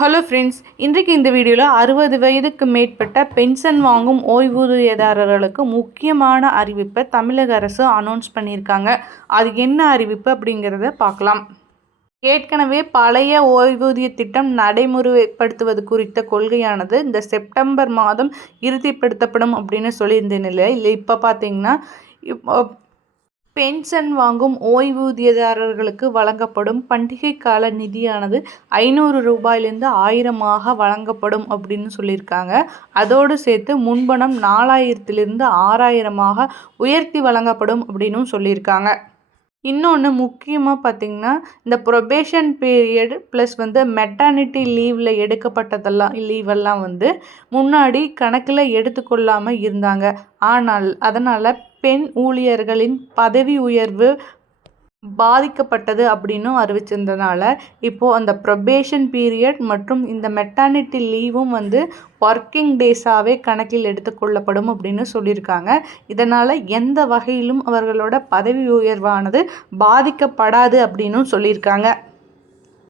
Hello friends இன்றைக்கு இந்த வீடியோவில் அறுபது வயதுக்கு மேற்பட்ட பென்ஷன் வாங்கும் ஓய்வூதியதாரர்களுக்கு முக்கியமான அறிவிப்பை தமிழக அரசு அனௌன்ஸ் பண்ணியிருக்காங்க. அது என்ன அறிவிப்பு அப்படிங்கிறத பார்க்கலாம். ஏற்கனவே பழைய ஓய்வூதிய திட்டம் நடைமுறைப்படுத்துவது குறித்த கொள்கையானது இந்த செப்டம்பர் மாதம் இறுதிப்படுத்தப்படும் அப்படின்னு சொல்லியிருந்த நிலையில் இல்லை இப்போ பார்த்தீங்கன்னா இப்போ பென்ஷன் வாங்கும் ஓய்வூதியதாரர்களுக்கு வழங்கப்படும் பண்டிகை கால நிதியானது ஐநூறு ரூபாயிலிருந்து ஆயிரமாக வழங்கப்படும் அப்படின்னு சொல்லியிருக்காங்க. அதோடு சேர்த்து முன்பணம் நாலாயிரத்திலிருந்து ஆறாயிரமாக உயர்த்தி வழங்கப்படும் அப்படின்னும் சொல்லியிருக்காங்க. இன்னொன்று முக்கியமாக பார்த்திங்கன்னா இந்த ப்ரொபேஷன் பீரியட் ப்ளஸ் வந்து மெட்டர்னிட்டி லீவில் எடுக்கப்பட்டதெல்லாம் லீவெல்லாம் வந்து முன்னாடி கணக்கில் எடுத்துக்கொள்ளாமல் இருந்தாங்க. ஆனால் அதனால் பெண் ஊழியர்களின் பதவி உயர்வு பாதிக்கப்பட்டது அப்படின்னும் அறிவிச்சிருந்தனால இப்போது அந்த ப்ரொபேஷன் பீரியட் மற்றும் இந்த மெட்டானிட்டி லீவும் வந்து ஒர்க்கிங் டேஸாகவே கணக்கில் எடுத்துக்கொள்ளப்படும் அப்படின்னு சொல்லியிருக்காங்க. இதனால் எந்த வகையிலும் அவர்களோட பதவி உயர்வானது பாதிக்கப்படாது அப்படின்னும் சொல்லியிருக்காங்க.